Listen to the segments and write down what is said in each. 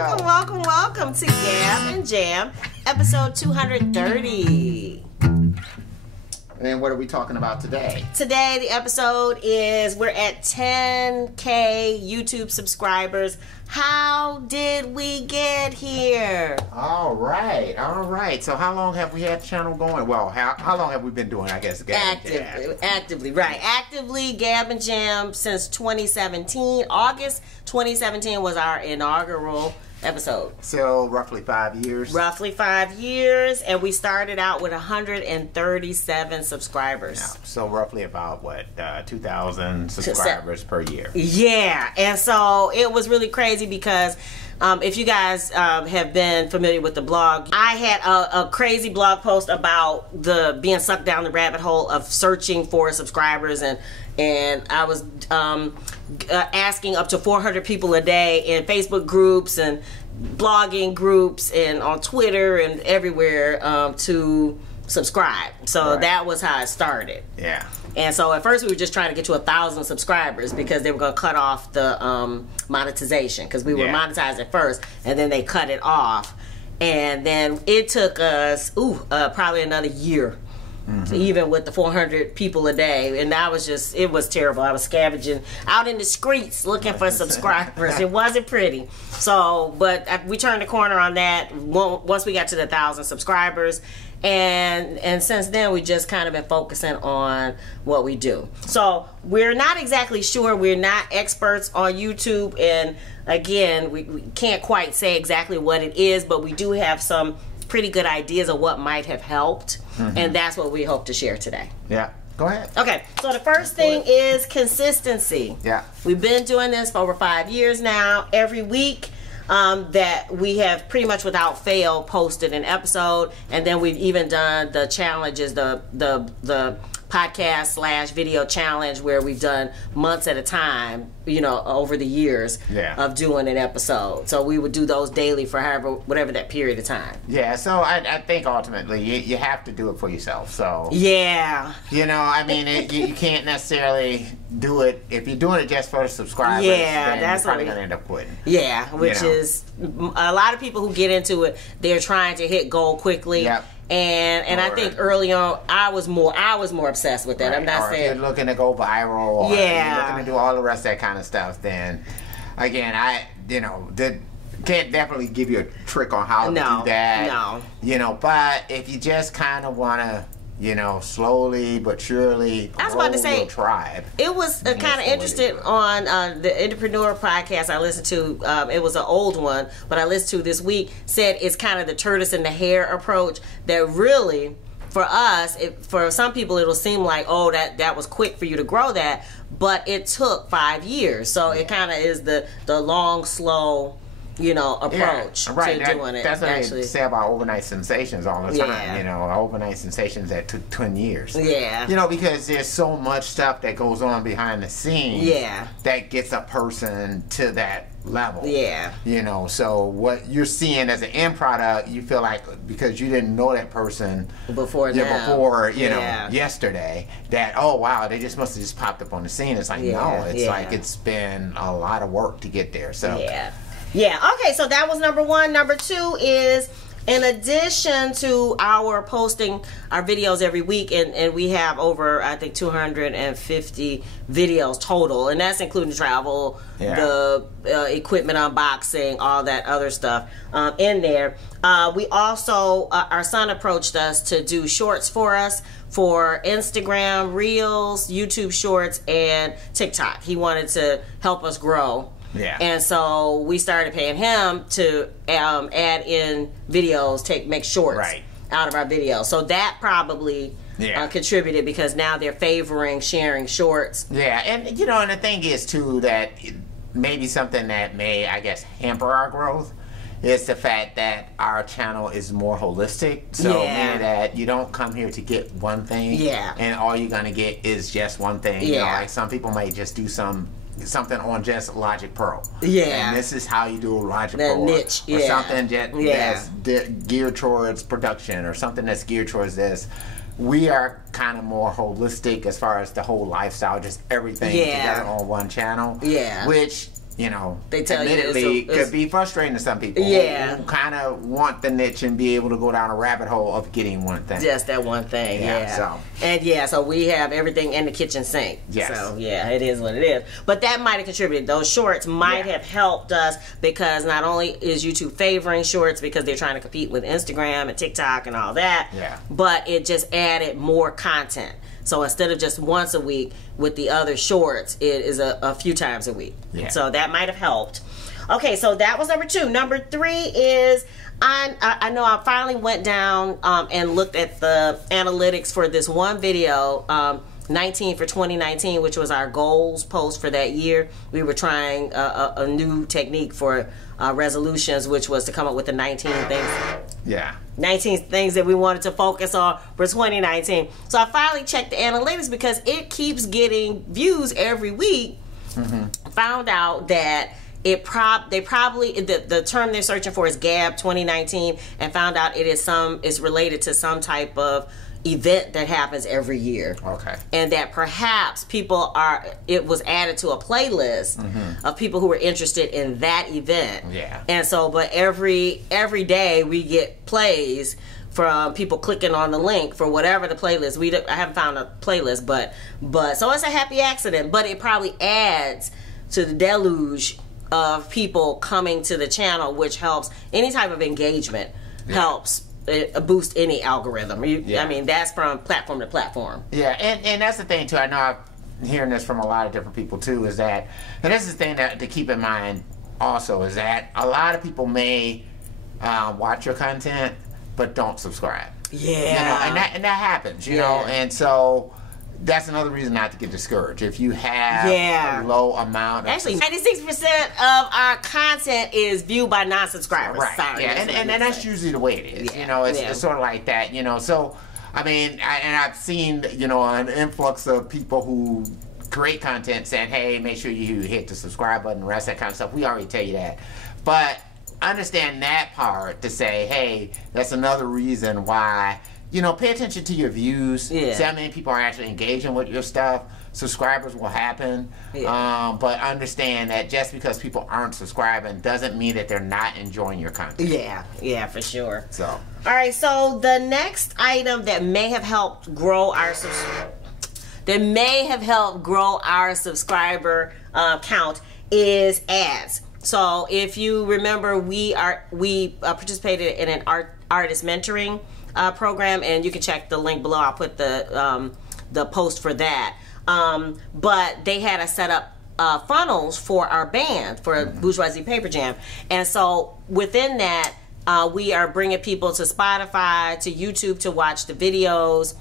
Welcome to Gab and Jam, episode 230. And what are we talking about today? Today, the episode is we're at 10K YouTube subscribers. How did we get here? All right. So how long have we had the channel going? Well, how long have we been doing, I guess, Gab and Jam? Actively Gab and Jam since 2017. August 2017 was our inaugural episode. So roughly 5 years. Roughly 5 years, and we started out with 137 subscribers. Yeah, so roughly about what 2,000 subscribers per year. Yeah, and so it was really crazy because if you guys have been familiar with the blog, I had a crazy blog post about the being sucked down the rabbit hole of searching for subscribers, and I was asking up to 400 people a day in Facebook groups and blogging groups and on Twitter and everywhere to subscribe. So that was how it started. Yeah. And so at first we were just trying to get to 1,000 subscribers because they were going to cut off the monetization, because we were monetized at first and then they cut it off. And then it took us probably another year. Even with the 400 people a day, and that was just, it was terrible. I was scavenging out in the streets looking for subscribers. It wasn't pretty. So, but we turned the corner on that once we got to the 1,000 subscribers, and since then we just kind of been focusing on what we do. So we're not exactly sure. We're not experts on YouTube, and again, we can't quite say exactly what it is, but we do have some pretty good ideas of what might have helped, and that's what we hope to share today. Yeah, go ahead. Okay, so the first thing is consistency. Yeah, we've been doing this for over 5 years now. Every week that we have pretty much without fail posted an episode, and then we've even done the challenges, the podcast / video challenge, where we've done months at a time, you know, over the years of doing an episode. So we would do those daily for whatever that period of time. Yeah, so I think ultimately you have to do it for yourself. So yeah, you know, I mean, you can't necessarily do it if you're doing it just for the subscribers. Yeah, then that's you're probably gonna end up quitting. Yeah, which is a lot of people who get into it. They're trying to hit goal quickly. Yep. And I think early on I was more obsessed with that. I'm not saying if you're looking to go viral, or you're looking to do all the rest of that kind of stuff, then again, can't definitely give you a trick on how to do that. No. You know, but if you just kind of want to, you know, slowly but surely grow your tribe. It was kind of interesting on the Entrepreneur podcast I listened to. It was an old one, but I listened to this week. Said it's kind of the tortoise and the hare approach. That really, for us, for some people, it'll seem like, oh, that was quick for you to grow that, but it took 5 years. So it kind of is the long, slow, you know, approach to doing it. That's what they say about overnight sensations all the time. You know, overnight sensations that took 10 years. Yeah. You know, because there's so much stuff that goes on behind the scenes. Yeah. That gets a person to that level. Yeah. You know, so what you're seeing as an end product, you feel like because you didn't know that person before you know, yesterday, that, oh wow, they just must have just popped up on the scene. It's like, no, it's like it's been a lot of work to get there. So yeah, okay, so that was number one. Number two is, in addition to our posting our videos every week, and we have over, I think, 250 videos total, and that's including travel, the equipment unboxing, all that other stuff in there. We also, our son approached us to do shorts for us for Instagram, Reels, YouTube Shorts, and TikTok. He wanted to help us grow. Yeah. And so we started paying him to add in videos, make shorts out of our videos. So that probably contributed, because now they're favoring sharing shorts. Yeah, and you know, and the thing is too that maybe something that may, I guess, hamper our growth is the fact that our channel is more holistic. So meaning that you don't come here to get one thing, and all you're gonna get is just one thing. You know, like some people might just do something on just Logic Pro. And this is how you do Logic Pro. Niche. Or something that's geared towards production, or something that's geared towards this. We are kind of more holistic as far as the whole lifestyle, just everything together on one channel. Which they tell admittedly could be frustrating to some people. Yeah, who kind of want the niche and be able to go down a rabbit hole of getting one thing. Just that one thing. So we have everything in the kitchen sink. Yes. So it is what it is. But that might have contributed. Those shorts might have helped us, because not only is YouTube favoring shorts because they're trying to compete with Instagram and TikTok and all that, but it just added more content. So instead of just once a week with the other shorts, it is a few times a week. So that might have helped. Okay, so that was number 2. Number 3 is, I know I finally went down and looked at the analytics for this one video, 19 for 2019, which was our goals post for that year. We were trying a new technique for resolutions, which was to come up with the 19 things. 19 things that we wanted to focus on for 2019. So I finally checked the analytics, because it keeps getting views every week. Found out that the term they're searching for is Gab 2019, and found out it's related to some type of event that happens every year. Okay. And that perhaps it was added to a playlist of people who were interested in that event. And so, but every day we get plays from people clicking on the link for whatever the playlist. I haven't found a playlist, but so it's a happy accident, but it probably adds to the deluge of people coming to the channel, which helps any type of engagement, helps boost any algorithm. I mean, that's from platform to platform. And that's the thing too. I know I'm hearing this from a lot of different people too, is that, and this is the thing to keep in mind also, is that a lot of people may watch your content but don't subscribe. And that happens, you know, and so that's another reason not to get discouraged. If you have a low amount of... Actually, 96% of our content is viewed by non-subscribers. Sorry, and that's usually the way it is. You know, it's sort of like that, you know. So, I mean, and I've seen, you know, an influx of people who create content saying, hey, make sure you hit the subscribe button, the rest of that kind of stuff. We already tell you that. But understand that part to say, hey, that's another reason why... You know, pay attention to your views. See how many people are actually engaging with your stuff. Subscribers will happen. But understand that just because people aren't subscribing doesn't mean that they're not enjoying your content. Yeah, for sure. So, all right, so the next item that may have helped grow our subscriber count is ads. So if you remember, we participated in an artist mentoring program, and you can check the link below. I'll put the post for that. But they had us set up funnels for our band, for Bourgeoisie Paper Jam, and so within that, we are bringing people to Spotify, to YouTube to watch the videos,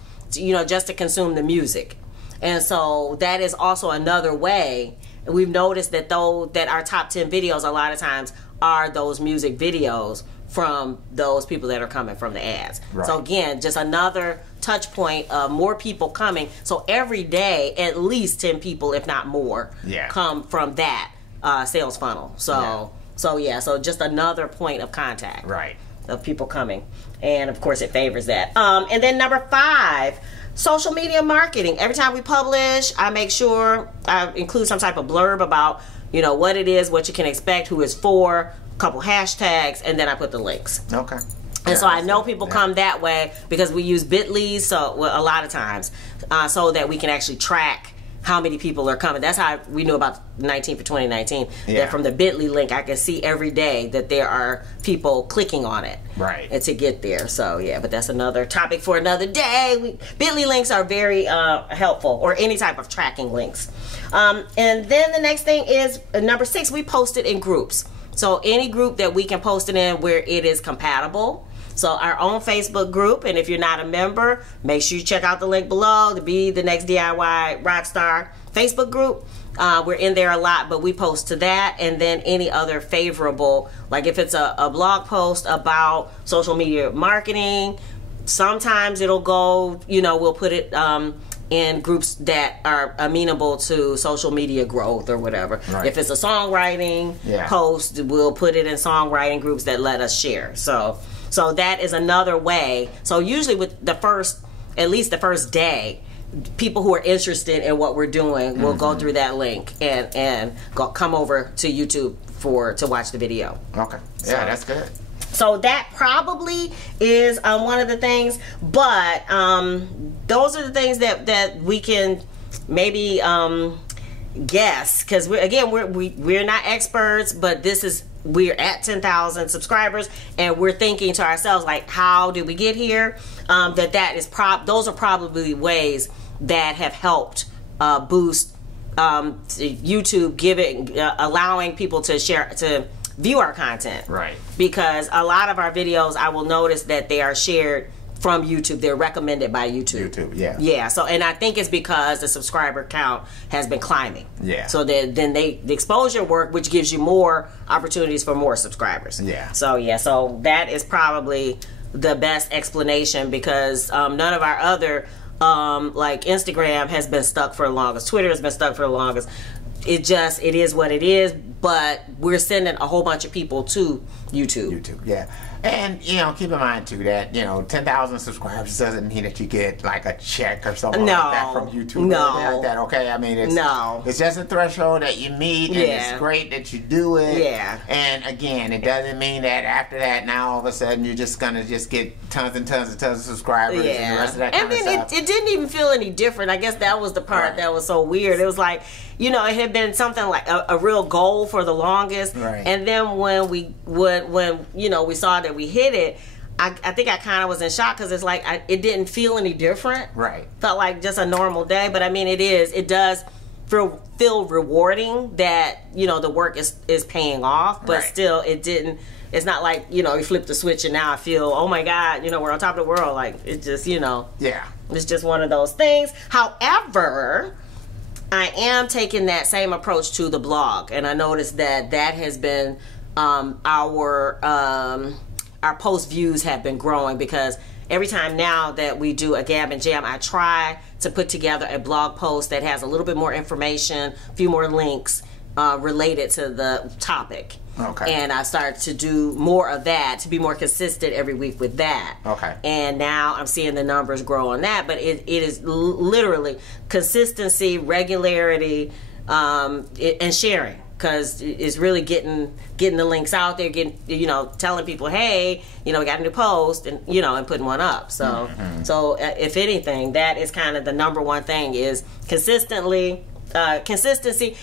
just to consume the music. And so that is also another way. We've noticed that our top 10 videos a lot of times are those music videos from those people that are coming from the ads. So again, just another touch point of more people coming. So every day, at least 10 people, if not more, come from that sales funnel. So just another point of contact of people coming. And of course, it favors that. And then number 5, social media marketing. Every time we publish, I make sure I include some type of blurb about, what it is, what you can expect, who it's for, couple hashtags, and then I put the links. Okay. And so I know people come that way because we use bit.ly, so a lot of times, so that we can actually track how many people are coming. That's how we knew about 19 for 2019. That from the bit.ly link, I can see every day that there are people clicking on it. And to get there. So but that's another topic for another day. Bit.ly links are very helpful, or any type of tracking links. And then the next thing is number 6, we post it in groups. So any group that we can post it in where it is compatible. So our own Facebook group, and if you're not a member, make sure you check out the link below to be the next DIY Rockstar Facebook group. We're in there a lot, but we post to that, and then any other favorable, like if it's a blog post about social media marketing, sometimes it'll go, we'll put it in groups that are amenable to social media growth or whatever. If it's a songwriting post, we'll put it in songwriting groups that let us share. So that is another way. So usually with at least the first day, people who are interested in what we're doing will go through that link and come over to YouTube to watch the video. Okay. Yeah, that's good. So that probably is one of the things, but those are the things that we can maybe guess, because we're not experts, but we're at 10,000 subscribers, and we're thinking to ourselves, like, how did we get here? Those are probably ways that have helped boost YouTube, allowing people to view our content. Right. Because a lot of our videos, I will notice that they are shared from YouTube. They're recommended by YouTube. Yeah. So, and I think it's because the subscriber count has been climbing. Yeah. So then the exposure work, which gives you more opportunities for more subscribers. Yeah. So that is probably the best explanation, because none of our other like Instagram has been stuck for the longest. Twitter has been stuck for the longest. It is what it is, but we're sending a whole bunch of people to YouTube. Yeah. And, keep in mind, too, that, 10,000 subscribers doesn't mean that you get, like, a check or something like that from YouTube. No. Like that, okay? I mean, it's just a threshold that you meet, and it's great that you do it. Yeah. And, again, it doesn't mean that after that, now all of a sudden, you're just going to just get tons and tons and tons of subscribers and the rest of that kind of stuff. It didn't even feel any different. I guess that was the part that was so weird. It was like, it had been something like a real goal for the longest. Right. And then when we saw that we hit it, I think I kind of was in shock, because it's like it didn't feel any different. Right. Felt like just a normal day. But I mean, it does feel rewarding that the work is paying off. But still, it's not like you flip the switch and now I feel, oh my God, we're on top of the world. Like, it's just it's just one of those things. However, I am taking that same approach to the blog, and I noticed that has been our post views have been growing, because every time now that we do a Gab and Jam, I try to put together a blog post that has a little bit more information, a few more links related to the topic. Okay. And I start to do more of that, to be more consistent every week with that. Okay. And now I'm seeing the numbers grow on that, but it is literally consistency, regularity, and sharing, because it's really getting the links out there, telling people, hey, we got a new post, and and putting one up. So so if anything, that is kind of the number one thing, is consistency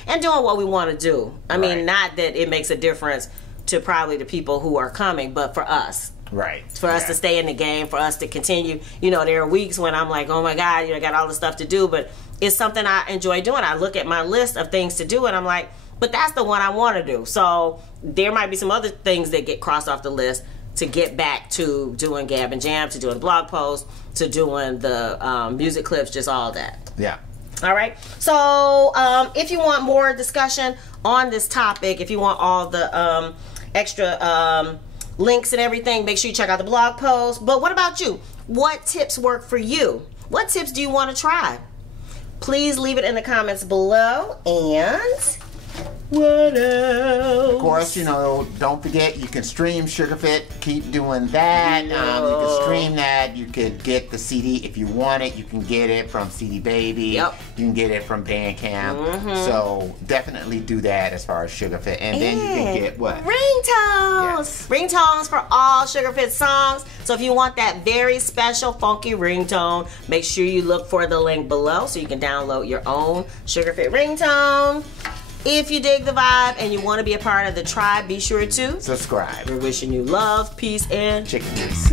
and doing what we want to do. I mean, not that it makes a difference to probably the people who are coming, but for us. Right. For us to stay in the game, for us to continue. There are weeks when I'm like, oh my God, I got all this stuff to do, but it's something I enjoy doing. I look at my list of things to do, and I'm like, but that's the one I want to do. So there might be some other things that get crossed off the list to get back to doing Gab and Jam, to doing blog posts, to doing the music clips, just all that. Yeah. All right. So if you want more discussion on this topic, if you want all the extra links and everything, make sure you check out the blog post. But what about you? What tips work for you? What tips do you want to try? Please leave it in the comments below. And what else? Of course, don't forget, you can stream SugarFit. Keep doing that. You can stream that. You could get the CD if you want it. You can get it from CD Baby. Yep. You can get it from Bandcamp. So definitely do that as far as SugarFit. And then you can get what? Ringtones. Yes. Ringtones for all SugarFit songs. So if you want that very special funky ringtone, make sure you look for the link below so you can download your own SugarFit ringtone. If you dig the vibe and you want to be a part of the tribe, be sure to subscribe. We're wishing you love, peace, and chicken grease.